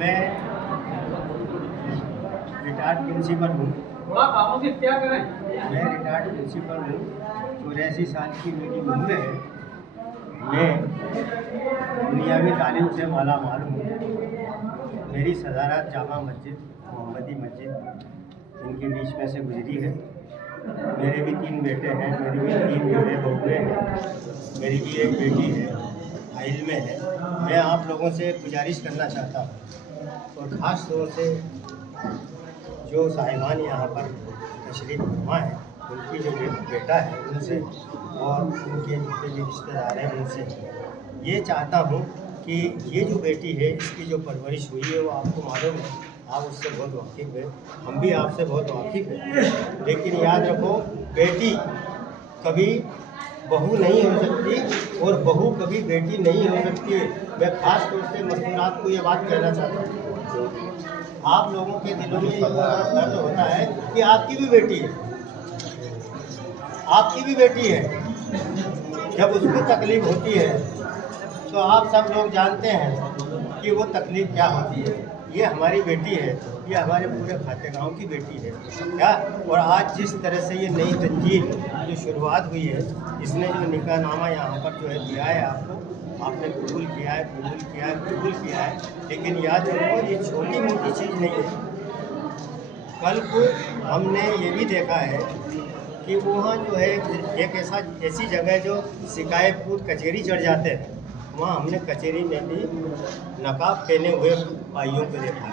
मैं retired principal हूँ। थोड़ा कामों से क्या करें। मैं रिटायर्ड प्रिंसिपल हूँ। 84 साल की मेरी उम्र है। मैं दुनियावी तालीम से माला माल हूँ। मेरी सदारत जामा मस्जिद मोहम्मदी मस्जिद इनके बीच में से गुजरी है। मेरे भी 3 बेटे हैं, मेरी भी 3 जोड़े बहुएँ हैं, मेरी भी एक बेटी है, हाइल में है। मैं आप लोगों से गुजारिश करना चाहता हूँ और ख़ास तौर से जो साहिबान यहाँ पर तशरीफ़ फरमा है उनकी जो बेटा है उनसे और उनके जितने भी रिश्तेदार हैं उनसे ये चाहता हूँ कि ये जो बेटी है इसकी जो परवरिश हुई है वो आपको मालूम है, आप उससे बहुत वाकिफ़ है, हम भी आपसे बहुत वाकिफ़ हैं। लेकिन याद रखो, बेटी कभी बहू नहीं हो सकती और बहू कभी बेटी नहीं हो सकती है। मैं ख़ास तौर से मस्तूरात को ये बात कहना चाहता हूँ। आप लोगों के दिलों में ये दर्द होता है कि आपकी भी बेटी है, आपकी भी बेटी है। जब उसको तकलीफ़ होती है तो आप सब लोग जानते हैं कि वो तकलीफ़ क्या होती है। ये हमारी बेटी है, ये हमारे पूरे खाते गाँव की बेटी है क्या। और आज जिस तरह से ये नई तंजीम जो शुरुआत हुई है, इसने जो निकाहनामा यहाँ पर जो है दिया है आपको, आपने कबूल किया है, कबूल किया है, कबूल किया है। लेकिन याद रखो, ये छोटी मोटी चीज़ नहीं है। कल को हमने ये भी देखा है कि वहाँ जो है एक ऐसी जगह जो शिकायतपुर कचहरी चढ़ जाते हैं, वहाँ हमने कचहरी में भी नकाब पहने हुए भाइयों को देखा।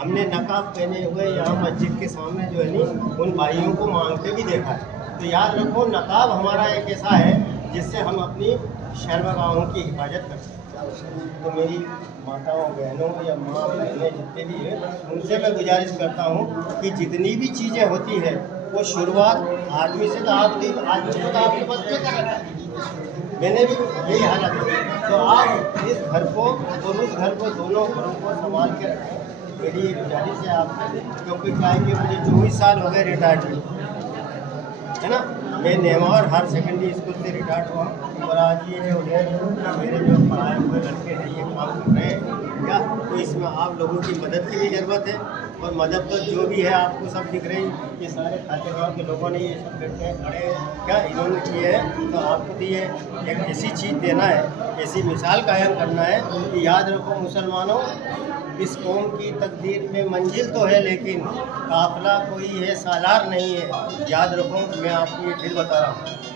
हमने नकाब पहने हुए यहाँ मस्जिद के सामने जो है नी उन भाइयों को मांगते भी देखा है। तो याद रखो, नकाब हमारा एक ऐसा है जिससे हम अपनी शर्मगाहों की हिफाजत कर सकते हैं। तो मेरी माताओं बहनों या माँ बहनें जितने भी हैं उनसे मैं गुजारिश करता हूँ कि जितनी भी चीज़ें होती है वो शुरुआत आदमी से तो आदमी को तो आपके पास नहीं कर रखा है। मैंने भी यही हालत है। तो आप इस घर को और उस घर को, दोनों घरों को संभाल के रखें। मेरी ये गुजारिश है आपसे, क्योंकि क्या है कि मुझे 24 साल हो गए रिटायर्ड है ना। मैं नेवार हायर सेकेंडरी स्कूल से रिटायर्ड हुआ और आज ये जो है मेरे जो पढ़ाए हुए लड़के हैं ये काम कर रहे हैं क्या। तो इसमें आप लोगों की मदद की भी ज़रूरत है। और मदद तो जो भी है आपको सब दिख रही, ये सारे खाते गाँव के लोगों ने ये सब बैठे हैं, खड़े हैं क्या, इन्होंने किए हैं। तो आपको भी ये एक ऐसी चीज़ देना है, ऐसी मिसाल कायम करना है कि याद रखो मुसलमानों, इस कौम की तकदीर में मंजिल तो है लेकिन काफ़िला कोई है सालार नहीं है। याद रखो, मैं आपको ये फिर बता रहा हूँ।